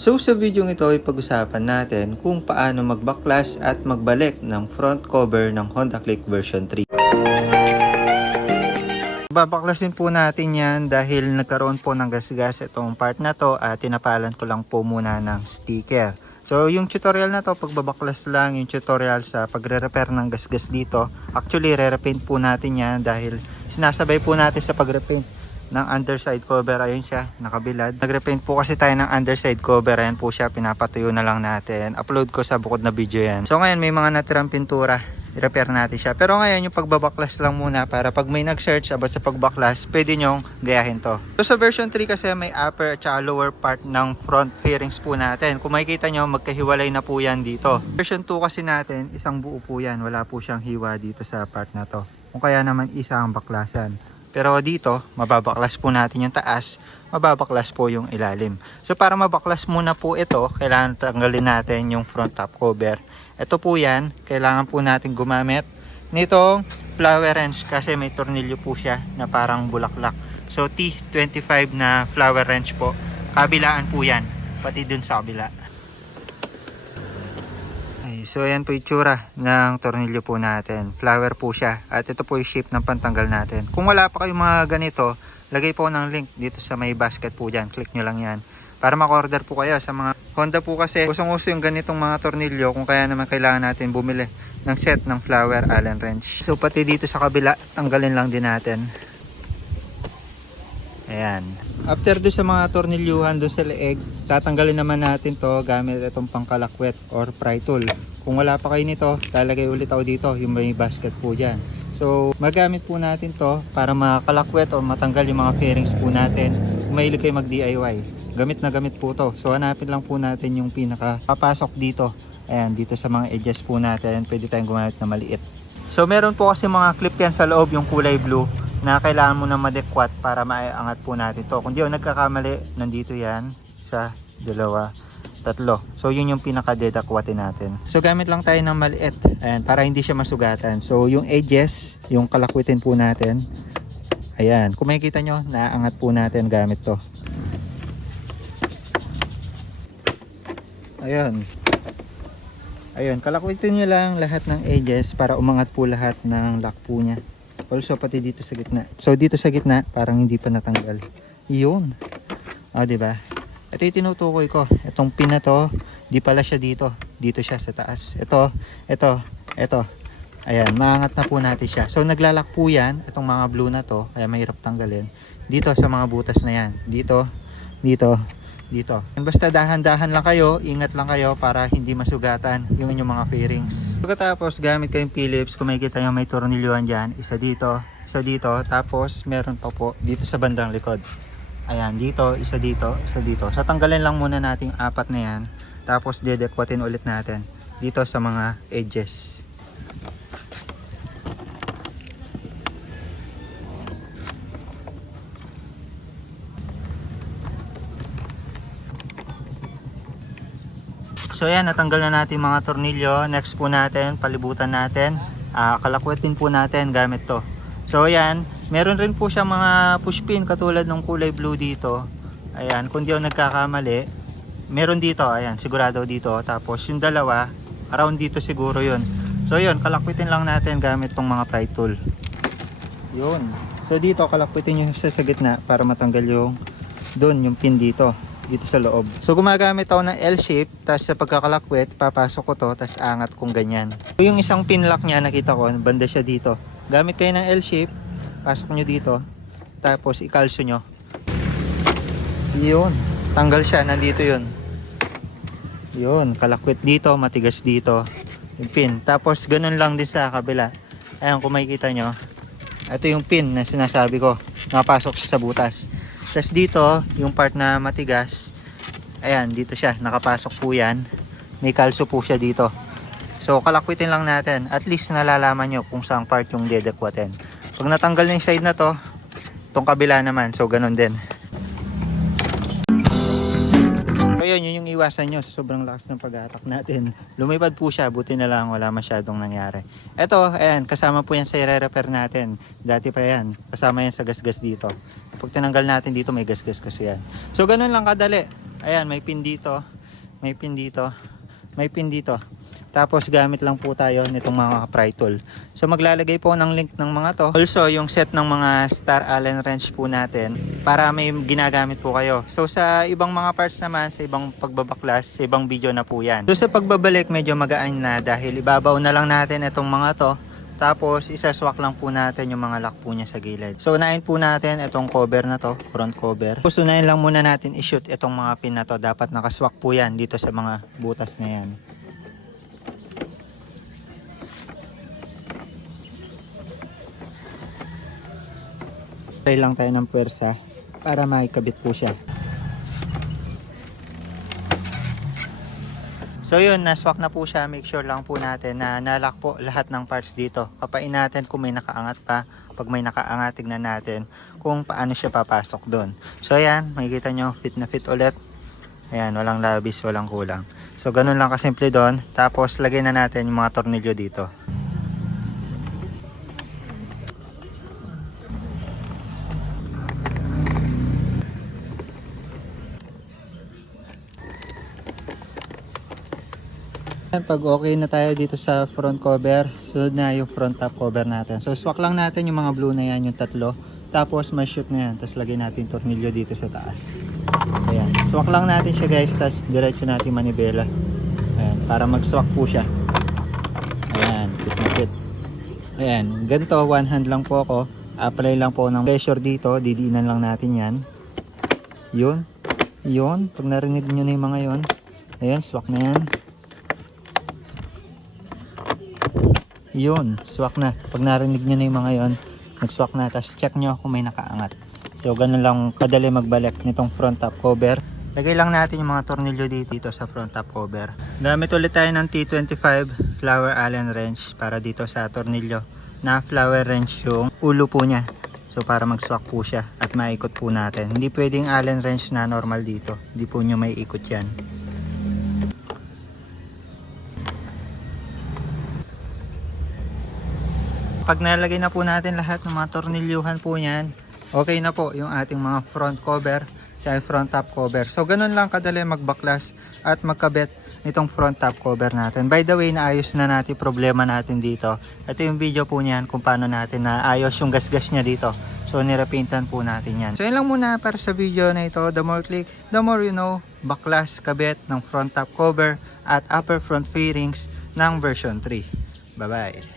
So sa video ito ay pag-usapan natin kung paano magbaklas at magbalik ng front cover ng Honda Click version 3. Babaklasin po natin yan dahil nagkaroon po ng gasgas itong part na to at tinapalan ko lang po muna ng sticker. So yung tutorial na to, pagbabaklas lang yung tutorial sa pagre-repair ng gasgas dito. Actually re-repaint po natin yan dahil sinasabay po natin sa pag-repaint ng underside cover. Ayun siya, nakabilad. Nagrepaint po kasi tayo ng underside cover. Ayan po siya, pinapatuyo na lang natin. Upload ko sa bukod na video yan. So ngayon may mga natirang pintura, i-repair natin siya. Pero ngayon yung pagbabaklas lang muna para pag may nag-search about sa pagbaklas, pwede nyong gayahin to. So sa version 3 kasi may upper at saka lower part ng front fairings po natin. Kung makikita nyo, magkahiwalay na po yan dito. Version 2 kasi natin, isang buo po yan. Wala po siyang hiwa dito sa part na to. Kung kaya naman isa ang baklasan. Pero dito, mababaklas po natin yung taas, mababaklas po yung ilalim. So para mabaklas muna po ito, kailangan tanggalin natin yung front top cover. Ito po yan, kailangan po natin gumamit nitong flower wrench kasi may tornilyo po siya na parang bulaklak. So T25 na flower wrench po, kabilaan po yan, pati dun sa kabila. So ayan po yung tsura ng tornilyo po natin. Flower po siya. At ito po yung shape ng pantanggal natin. Kung wala pa kayong mga ganito, lagay po ng link dito sa may basket po dyan. Click nyo lang yan. Para maka-order po kayo sa mga Honda po kasi. Usong-uso yung ganitong mga tornilyo. Kung kaya naman kailangan natin bumili ng set ng flower Allen wrench. So pati dito sa kabila, tanggalin lang din natin. Ayan. After do sa mga tornilyuhan doon sa leeg, tatanggalin naman natin to gamit itong pangkalakwet or pry tool. Kung wala pa kayo nito, lalagay ulit ako dito, yung may basket po dyan. So magamit po natin to para makalakwet o matanggal yung mga fairings po natin. Kung mahilig kayo mag DIY, gamit na gamit po to. So hanapin lang po natin yung pinaka papasok dito. Ayan, dito sa mga edges po natin, pwede tayong gumamit na maliit. So meron po kasi mga clip yan sa loob, yung kulay blue, na kailangan mo na madekwat para maiangat po natin to. Kung di ako nagkakamali, nandito yan sa dalawa, tatlo. So yun yung pinaka-dedakwatin natin. So gamit lang tayo ng maliit, ayan, para hindi siya masugatan. So yung edges, yung kalakwitin po natin, ayan, kung makikita nyo, naaangat po natin gamit to. Ayan. Ayun, kalakwitin nyo lang lahat ng edges para umangat po lahat ng lock po niya. Also pati dito sa gitna. So dito sa gitna parang hindi pa natanggal. Iyon. O diba? Ito yung tinutukoy ko. Itong pin na to, di pala siya dito. Dito siya sa taas. Ito. Ayan, maangat na po natin siya. So naglalak po yan, itong mga blue na to, kaya mahirap tanggalin. Dito sa mga butas na yan. Dito. Basta dahan-dahan lang kayo, ingat lang kayo para hindi masugatan yung inyong mga fairings. Pagkatapos gamit kayong Phillips, kung makikita nyo may tornilyohan dyan, isa dito, tapos meron pa po dito sa bandang likod. Ayan, dito, isa dito. So tanggalin lang muna natin apat na yan, tapos dedekwatin ulit natin dito sa mga edges. So yan, natanggal na natin mga tornilyo. Next po natin, palibutan natin, kalakwetin po natin gamit to. So yan, meron rin po siya mga push pin katulad ng kulay blue dito. Ayan, kung di ako nagkakamali, meron dito, ayan, sigurado dito. Tapos yung dalawa, around dito siguro yun. So yun, kalakwitin lang natin gamit tong mga pry tool. Yun. So dito, kalakwitin nyo siya sa gitna para matanggal yung yung pin dito sa loob. So gumagamit ako ng L-shape, tapos sa pagkakalakwit, papasok ko to, tapos angat kung ganyan. So yung isang pin lock niya, nakita ko, banda siya dito. Gamit kayo ng L-shape, pasok nyo dito, tapos ikalso nyo. Yun, tanggal siya, nandito yun. Yun, kalakwit dito, matigas dito, yung pin. Tapos ganun lang din sa kabila. Ayan, kung makikita nyo, ito yung pin na sinasabi ko, nakapasok siya sa butas. Tapos dito, yung part na matigas, ayan, dito siya, nakapasok po yan. May kalso po siya dito. So, kalakwitin lang natin. At least nalalaman nyo kung saan part yung dedekwatin. Pag natanggal na yung side na to, itong kabila naman, so ganun din. So, yun yung iwasan nyo sa sobrang lakas ng pag-attack natin. Lumipad po siya, buti na lang wala masyadong nangyari. Ito, ayan, kasama po yan sa i-repair natin. Dati pa yan, kasama yan sa gasgas dito. Pag tinanggal natin dito, may gasgas kasi yan. So ganun lang kadali. Ayan, may pin dito. May pin dito. May pin dito. Tapos gamit lang po tayo nitong mga pry tool. So maglalagay po ng link ng mga to. Also yung set ng mga star allen wrench po natin para may ginagamit po kayo. So sa ibang mga parts naman, sa ibang pagbabaklas, sa ibang video na po yan. So sa pagbabalik medyo magaan na dahil ibabaw na lang natin itong mga to. Tapos isaswak lang po natin yung mga lock po niya sa gilid. So unahin po natin itong cover na to, front cover. Tapos unahin lang muna natin i-shoot itong mga pin na to. Dapat nakaswak po yan dito sa mga butas na yan. Try lang tayo ng puwersa para makikabit po siya. So yun, naswak na po siya. Make sure lang po natin na nalock po lahat ng parts dito. Kapain natin kung may nakaangat pa. Pag may nakaangat, tignan natin kung paano siya papasok doon. So ayan, makikita nyo, fit na fit ulit. Ayan, walang labis, walang kulang. So ganun lang kasimple doon. Tapos lagay na natin yung mga tornilyo dito. Pag okay na tayo dito sa front cover, sunod na yung front top cover natin. So swak lang natin yung mga blue na yan, yung tatlo. Tapos may shoot na yan. Tapos lagay natin yung tornilyo dito sa taas. Ayan. Swak lang natin siya guys. Tapos diretso natin manibela. Ayan. Para mag-swak po siya. Ayan. Fit na fit. Ayan. Ganito. One hand lang po ako. Apply lang po ng pressure dito. Didiinan lang natin yan. Yun. Yun. Pag narinig nyo na yung mga yun. Ayan. Swak na yan. Yun, swak na. Pag narinig nyo na yung mga yon, nag-swak na. Tapos check nyo kung may nakaangat. So ganun lang kadali magbalik nitong front top cover. Lagay lang natin yung mga tornilyo dito sa front top cover. Gamit ulit tayo ng T25 flower allen wrench para dito sa tornilyo na flower wrench yung ulo po niya. So para mag-swak po siya at maikot po natin. Hindi pwedeng allen wrench na normal dito. Hindi po nyo may ikot yan. Pag nalagay na po natin lahat ng mga tornilyuhan po niyan, okay na po yung ating mga front cover at front top cover. So ganun lang kadali magbaklas at magkabit nitong front top cover natin. By the way, naayos na natin problema natin dito. Ito yung video po niyan kung paano natin naayos yung gasgas niya dito. So nirepaintan po natin yan. So yun lang muna para sa video na ito. The more click, the more you know. Baklas, kabit ng front top cover at upper front fairings ng version 3. Bye bye.